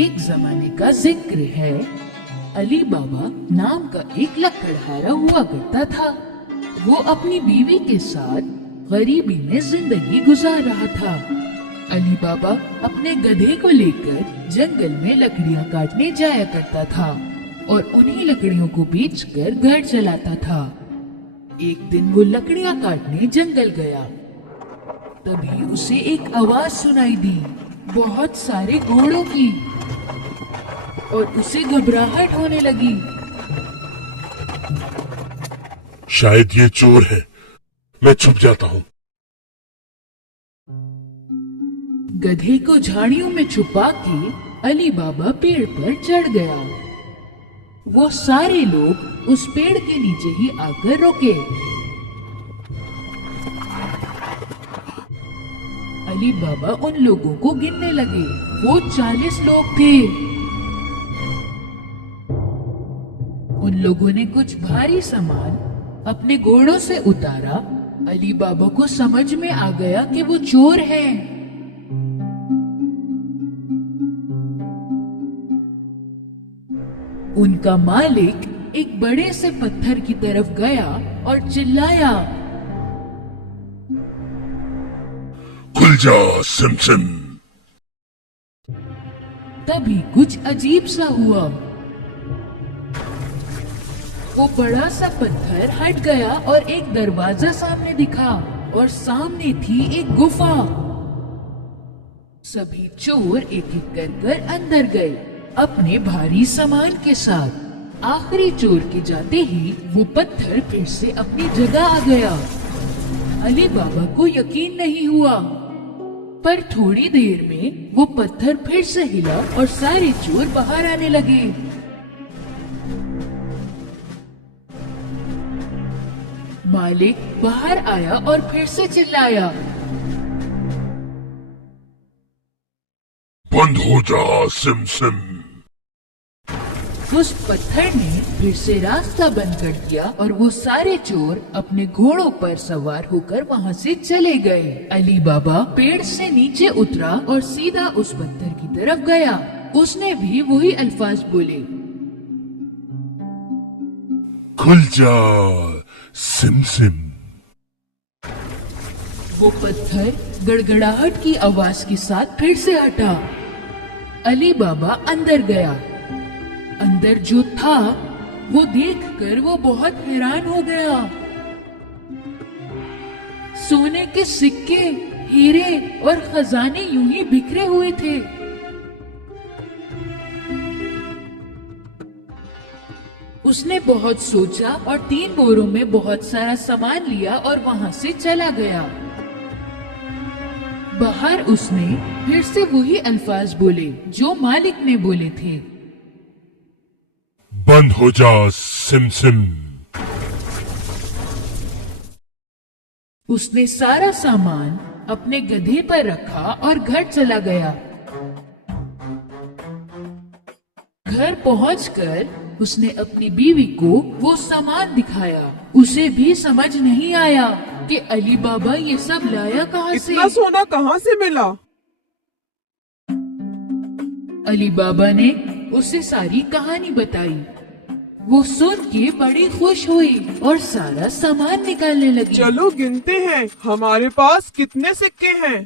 ایک زمانے کا ذکر ہے، علی بابا نام کا ایک لکڑہارا ہوا کرتا تھا۔ وہ اپنی بیوی کے ساتھ غریبی میں زندگی گزار رہا تھا۔ علی بابا اپنے گدھے کو لے کر جنگل میں لکڑیاں کاٹنے جایا کرتا تھا اور انہی لکڑیوں کو بیچ کر گھر چلاتا تھا۔ ایک دن وہ لکڑیاں کاٹنے جنگل گیا، تبھی اسے ایک آواز سنائی دی، بہت سارے گھوڑوں کی، اور اسے گھبراہٹ ہونے لگی۔ شاید یہ چور ہے، میں چھپ جاتا ہوں۔ گدھے کو جھاڑیوں میں چھپا کے علی بابا پیڑ پر چڑھ گیا۔ وہ سارے لوگ اس پیڑ کے نیچے ہی آ کر رکے۔ علی بابا ان لوگوں کو گننے لگے، وہ 40 لوگ تھے۔ ان لوگوں نے کچھ بھاری سامان اپنے گھوڑوں سے اتارا۔ علی بابا کو سمجھ میں آ گیا کہ وہ چور ہیں۔ ان کا مالک ایک بڑے سے پتھر کی طرف گیا اور چلایا، کھل جا سم سم۔ تبھی کچھ عجیب سا ہوا۔ وہ بڑا سا پتھر ہٹ گیا اور ایک دروازہ سامنے دکھا، اور سامنے تھی ایک گفا۔ سبھی چور ایک ایک کر اندر گئے اپنے بھاری سامان کے ساتھ۔ آخری چور کے جاتے ہی وہ پتھر پھر سے اپنی جگہ آ گیا۔ علی بابا کو یقین نہیں ہوا، پر تھوڑی دیر میں وہ پتھر پھر سے ہلا اور سارے چور باہر آنے لگے۔ مالک باہر آیا اور پھر سے چلایا، بند ہو جا سم سم۔ اس پتھر نے پھر سے راستہ بند کر دیا اور وہ سارے چور اپنے گھوڑوں پر سوار ہو کر وہاں سے چلے گئے۔ علی بابا پیڑ سے نیچے اترا اور سیدھا اس پتھر کی طرف گیا۔ اس نے بھی وہی الفاظ بولے، کھل جا سم سم۔ وہ پتھر گڑگڑاہٹ کی آواز کے ساتھ پھر سے ہٹا۔ علی بابا اندر گیا۔ اندر جو تھا وہ دیکھ کر وہ بہت حیران ہو گیا۔ سونے کے سکے، ہیرے اور خزانے یوں ہی بکھرے ہوئے تھے۔ اس نے بہت سوچا اور 3 بوروں میں بہت سارا سامان لیا اور وہاں سے چلا گیا۔ باہر اس نے پھر سے وہی الفاظ بولے جو مالک نے بولے تھے، بند ہو جا سم سم۔ اس نے سارا سامان اپنے گدھے پر رکھا اور گھر چلا گیا۔ گھر پہنچ کر اس نے اپنی بیوی کو وہ سامان دکھایا۔ اسے بھی سمجھ نہیں آیا کہ علی بابا یہ سب لایا کہاں سے؟ اتنا سونا کہاں سے ملا؟ علی بابا نے اسے ساری کہانی بتائی۔ وہ سن کے بڑی خوش ہوئی اور سارا سامان نکالنے لگی۔ چلو گنتے ہیں، ہمارے پاس کتنے سکے ہیں؟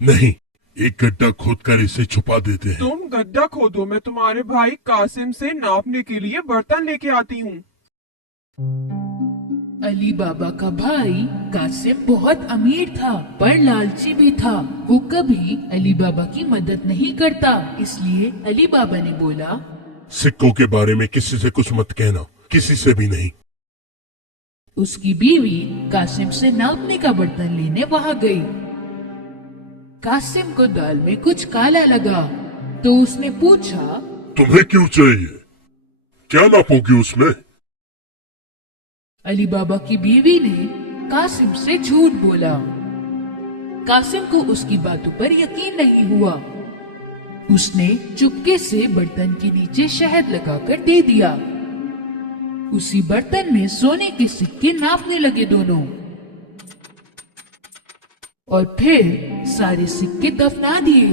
نہیں، ایک گڈھا کھود کر اسے چھپا دیتے ہیں۔ تم گڈھا کھودو، میں تمہارے بھائی قاسم سے ناپنے کے لیے برتن لے کے آتی ہوں۔ علی بابا کا بھائی قاسم بہت امیر تھا پر لالچی بھی تھا۔ وہ کبھی علی بابا کی مدد نہیں کرتا، اس لیے علی بابا نے بولا، سکوں کے بارے میں کسی سے کچھ مت کہنا، کسی سے بھی نہیں۔ اس کی بیوی قاسم سے ناپنے کا برتن لینے وہاں گئی۔ قاسم کو دال میں کچھ کالا لگا تو اس نے پوچھا، تمہیں کیوں چاہیے؟ کیا ناپو گی اس میں؟ علی بابا کی بیوی نے قاسم سے جھوٹ بولا۔ قاسم کو اس کی باتوں پر یقین نہیں ہوا۔ اس نے چپکے سے برتن کے نیچے شہد لگا کر دے دیا۔ اسی برتن میں سونے کے سکے ناپنے لگے دونوں، اور پھر سارے سکے دفنا دیے۔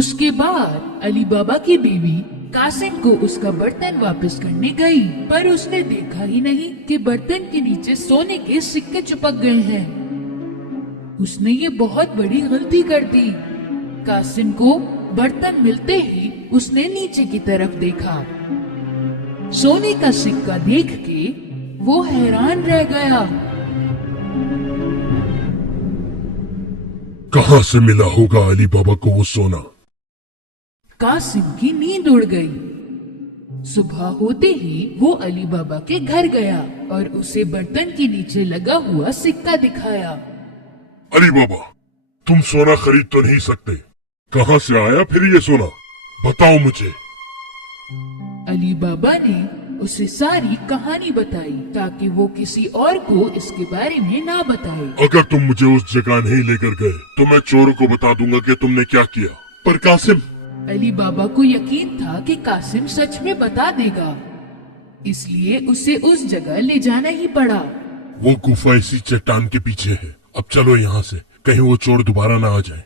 उसके बाद अली बाबा की बीवी कासिम को उसका बर्तन वापस करने गई, पर उसने देखा ही नहीं कि बर्तन के नीचे सोने के सिक्के चिपक गए हैं। उसने ये बहुत बड़ी गलती कर दी। कासिम को बर्तन मिलते ही उसने नीचे की तरफ देखा। सोने का सिक्का देख के वो हैरान रह गया। कहाँ से मिला होगा अली बाबा को वो सोना? कासिम की नींद उड़ गई। सुबह होते ही वो अली बाबा के घर गया और उसे बर्तन के नीचे लगा हुआ सिक्का दिखाया। अली बाबा, तुम सोना खरीद तो नहीं सकते, कहाँ से आया फिर ये सोना, बताओ मुझे। अली बाबा ने उसे सारी कहानी बताई ताकि वो किसी और को इसके बारे में ना बताए। अगर तुम मुझे उस जगह नहीं लेकर गए तो मैं चोरों को बता दूंगा कि तुमने क्या किया। पर कासिम, अली बाबा को यकीन था कि कासिम सच में बता देगा, इसलिए उसे उस जगह ले जाना ही पड़ा। वो गुफा इसी चट्टान के पीछे है, अब चलो यहाँ से, कहीं वो चोर दोबारा ना आ जाए।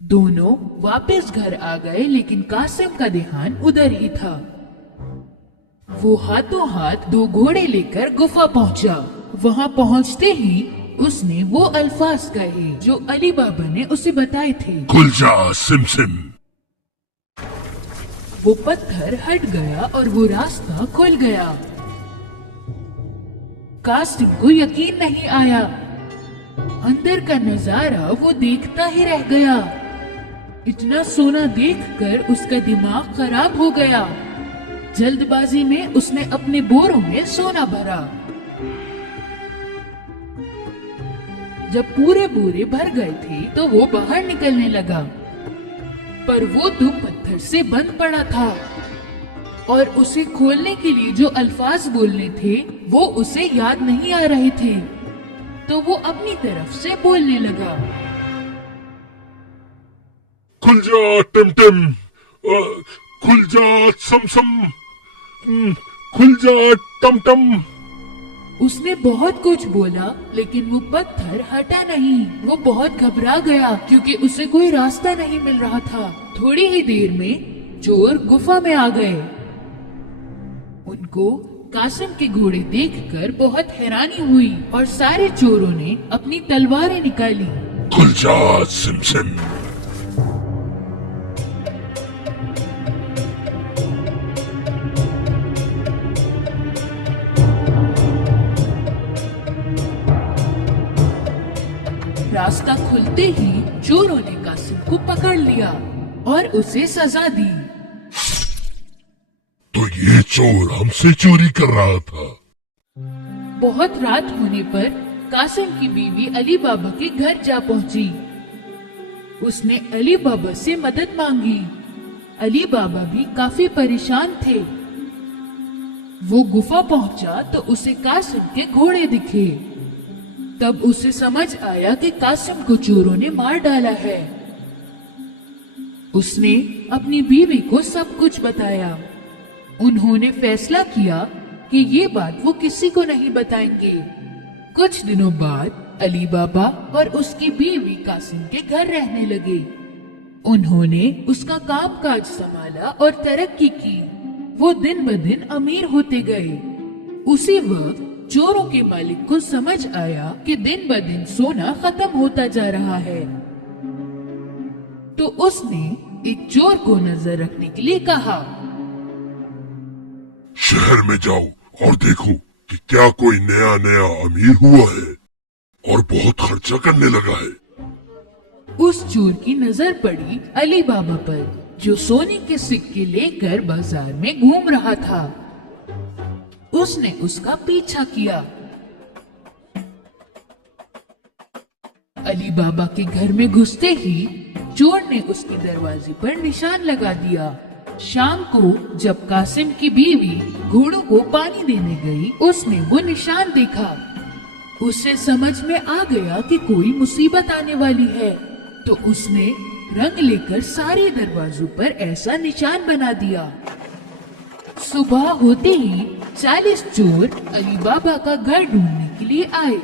दोनों वापस घर आ गए, लेकिन कासिम का ध्यान उधर ही था। वो हाथों हाथ 2 घोड़े लेकर गुफा पहुंचा। वहां पहुंचते ही उसने वो अल्फाज कहे जो अली बाबा ने उसे बताए थे। खुल जा सिम। वो पत्थर हट गया और वो रास्ता खुल गया। कासिम को यकीन नहीं आया। अंदर का नजारा वो देखता ही रह गया। इतना सोना देखकर उसका दिमाग खराब हो गया। जल्दबाजी में उसने अपने बोरों में सोना भरा। जब पूरे बोरे भर गए थे तो वो बाहर निकलने लगा, पर वो तो पत्थर से बंद पड़ा था और उसे खोलने के लिए जो अल्फाज बोलने थे वो उसे याद नहीं आ रहे थे। तो वो अपनी तरफ से बोलने लगा, खुल जा टिम, खुल जा सम, खुल जा टम। उसने बहुत कुछ बोला, लेकिन वो पत्थर हटा नहीं। वो बहुत घबरा गया क्योंकि उसे कोई रास्ता नहीं मिल रहा था। थोड़ी ही देर में चोर गुफा में आ गए। उनको कासिम के घोड़े देखकर बहुत हैरानी हुई और सारे चोरों ने अपनी तलवारें निकाली। खुल जा सिम। रास्ता खुलते ही चोरों ने कासिम को पकड़ लिया और उसे सजा दी। तो ये चोर हमसे चोरी कर रहा था। बहुत रात होने पर कासिम की बीवी अली बाबा के घर जा पहुंची। उसने अली बाबा से मदद मांगी। अली बाबा भी काफी परेशान थे। वो गुफा पहुंचा तो उसे कासिम के घोड़े दिखे। तब उसे समझ आया कि कासिम को चोरों ने मार डाला है। उसने अपनी बीवी को सब कुछ बताया। उन्होंने फैसला किया कि ये बात वो किसी को नहीं बताएंगे। कुछ दिनों बाद अली बाबा और उसकी बीवी कासिम के घर रहने लगे। उन्होंने उसका कामकाज संभाला और तरक्की की। वो दिन ब दिन अमीर होते गए। उसी वक्त चोरों के मालिक को समझ आया कि दिन ब दिन सोना खत्म होता जा रहा है। तो उसने एक चोर को नजर रखने के लिए कहा, शहर में जाओ और देखो कि क्या कोई नया अमीर हुआ है और बहुत खर्चा करने लगा है। उस चोर की नजर पड़ी अली बाबा पर, जो सोने के सिक्के लेकर बाजार में घूम रहा था। उसने उसका पीछा किया। अली बाबा के घर में घुसते ही चोर ने उसके दरवाजे पर निशान लगा दिया। शाम को जब कासिम की बीवी घोड़ों को पानी देने गई, उसने वो निशान देखा। उसे समझ में आ गया कि कोई मुसीबत आने वाली है, तो उसने रंग लेकर सारे दरवाजों पर ऐसा निशान बना दिया। सुबह होते ही 40 चोर अली बाबा का घर ढूंढने के लिए आए।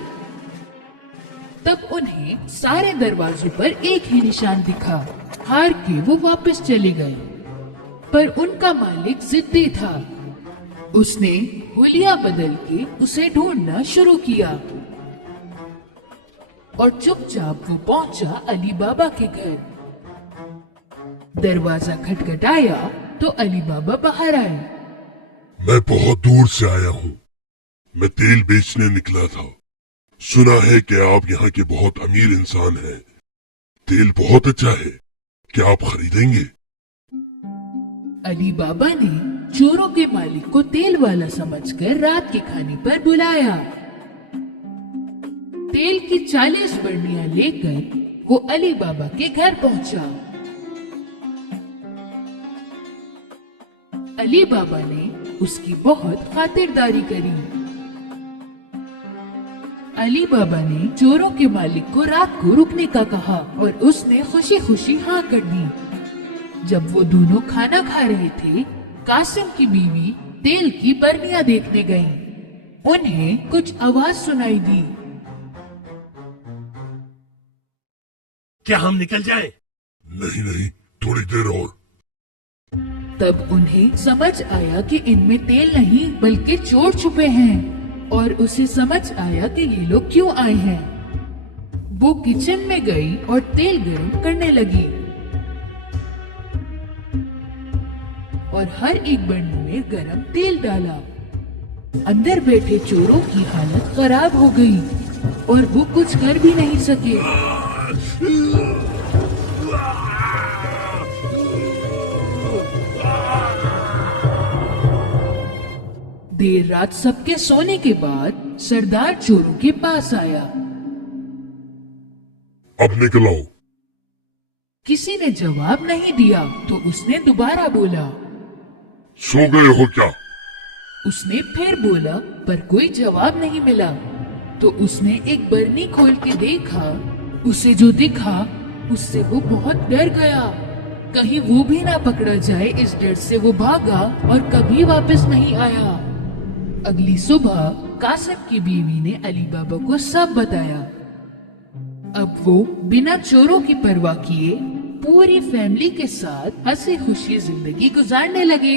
तब उन्हें सारे दरवाजों पर एक ही निशान दिखा। हार के वो वापस चले गए, पर उनका मालिक जिद्दी था। उसने हुलिया बदल के उसे ढूंढना शुरू किया और चुपचाप वो पहुंचा अली बाबा के घर। दरवाजा खटखटाया तो अली बाबा बाहर आए। मैं बहुत दूर से आया हूँ। मैं तेल बेचने निकला था। सुना है कि आप यहाँ के बहुत अमीर इंसान हैं। तेल बहुत अच्छा है, क्या आप खरीदेंगे? अली बाबा ने चोरों के मालिक को तेल वाला समझकर रात के खाने पर बुलाया। तेल की 40 बर्नियां लेकर वो अली बाबा के घर पहुंचा। अली बाबा ने उसकी बहुत खातिरदारी करी। अली बाबा ने चोरों के मालिक को रात को रुकने का कहा और उसने खुशी खुशी हाँ कर दी। जब वो दोनों खाना खा रहे थे, कासिम की बीवी तेल की बर्नियां देखने गईं। उन्हें कुछ आवाज सुनाई दी। क्या हम निकल जाएं? नहीं नहीं, थोड़ी देर और। तब उन्हें समझ आया कि इनमें तेल नहीं बल्कि चोर छुपे हैं, और उसे समझ आया कि ये लोग क्यों आए हैं। वो किचन में गई और तेल गर्म करने लगी और हर एक बर्नी में गरम तेल डाला। अंदर बैठे चोरों की हालत खराब हो गई और वो कुछ कर भी नहीं सके। देर रात सबके सोने के बाद सरदार चोरों के पास आया। अब निकल आओ। किसी ने जवाब नहीं दिया तो उसने दोबारा बोला। सो गए हो क्या? उसने फिर बोला, पर कोई जवाब नहीं मिला। तो उसने एक बरनी खोल के देखा। उसे जो दिखा उससे वो बहुत डर गया। कहीं वो भी ना पकड़ा जाए, इस डर से वो भागा और कभी वापस नहीं आया। अगली सुबह कासिम की बीवी ने अली बाबा को सब बताया। अब वो बिना चोरों की परवाह किए पूरी फैमिली के साथ हंसी खुशी जिंदगी गुजारने लगे।